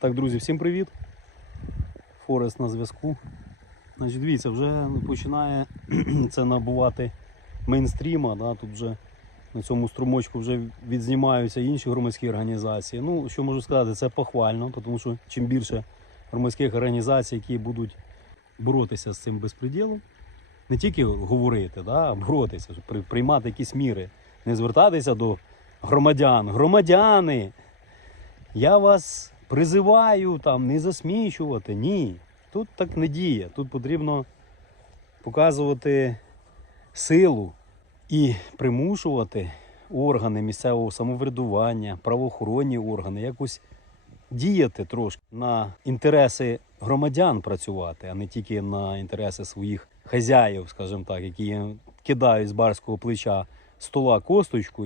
Так, друзі, всім привіт. Форест на зв'язку. Значить, дивіться, вже починає це набувати мейнстріма. Да? Тут вже на цьому струмочку вже відзнімаються інші громадські організації. Ну, що можу сказати, це похвально, тому що чим більше громадських організацій, які будуть боротися з цим безпреділом, не тільки говорити, да, а боротися, приймати якісь міри, не звертатися до громадян. Громадяни, я вас призиваю там не засмічувати. Ні. Тут так не діє. Тут потрібно показувати силу і примушувати органи місцевого самоврядування, правоохоронні органи якось діяти трошки на інтереси громадян працювати, а не тільки на інтереси своїх хазяїв, скажімо так, які кидають з барського плеча стола косточку